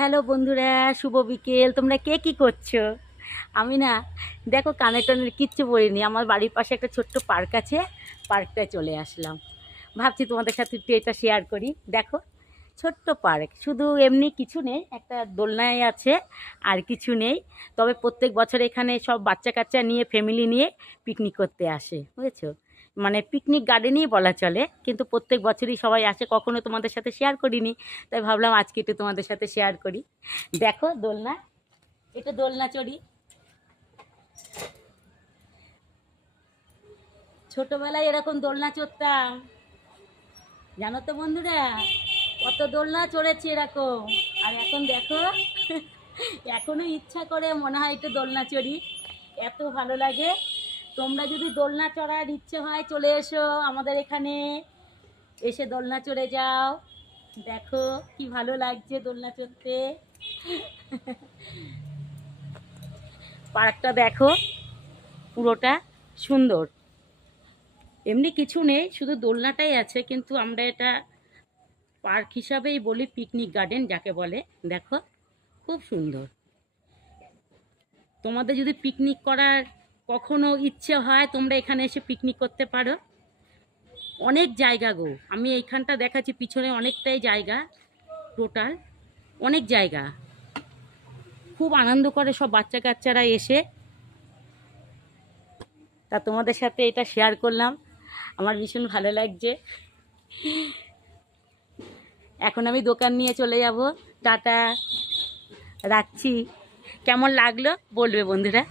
Hello বন্ধুরা, শুভ বিকেল। তোমরা কে কি করছো? আমি না, দেখো কানে টানের কিচ্ছু পড়িনি। আমার বাড়ির পাশে একটা ছোট্ট পার্ক আছে, পার্কটায় চলে আসলাম। ভাবছি তোমাদের সাথে একটু এটা শেয়ার করি। দেখো, ছোট্ট পার্ক, শুধু এমনি কিছু নেই, একটা দোলনায় আছে, আর কিছু নেই। তবে প্রত্যেক বছর এখানে সব বাচ্চা কাচ্চা নিয়ে, ফ্যামিলি নিয়ে পিকনিক করতে আসে, বুঝেছো? মানে পিকনিক গার্ডেনই বলা চলে, কিন্তু প্রত্যেক বছরই সবাই আসে। কখনো তোমাদের সাথে শেয়ার করিনি, তাই ভাবলাম আজকে একটু তোমাদের সাথে শেয়ার করি। দেখো দোলনা, এটা দোলনা চড়ি। ছোটবেলায় এরকম দোলনা চড়তাম, জানো তো বন্ধুরা, কত দোলনা চড়েছি এরকম। আর এখন দেখো, এখনো ইচ্ছা করে মনে হয় একটু দোলনা চড়ি, এত ভালো লাগে। তোমরা যদি দোলনা চড়ার ইচ্ছে হয়, চলে এসো আমাদের এখানে, এসে দোলনা চড়ে যাও। দেখো কি ভালো লাগছে দোলনা চড়তে। পার্কটা দেখো, পুরোটা সুন্দর। এমনি কিছু নেই, শুধু দোলনাটাই আছে, কিন্তু আমরা এটা পার্ক হিসাবেই বলি, পিকনিক গার্ডেন যাকে বলে। দেখো, খুব সুন্দর। তোমাদের যদি পিকনিক করার কখনো ইচ্ছে হয়, তোমরা এখানে এসে পিকনিক করতে পারো। অনেক জায়গা গো, আমি এইখানটা দেখাচ্ছি, পিছনে অনেকটাই জায়গা, টোটাল অনেক জায়গা। খুব আনন্দ করে সব বাচ্চা কাচ্চারা এসে। তা তোমাদের সাথে এটা শেয়ার করলাম, আমার ভীষণ ভালো লাগছে। এখন আমি দোকান নিয়ে চলে যাব। টাটা, রাখছি। কেমন লাগলো বলবে বন্ধুরা।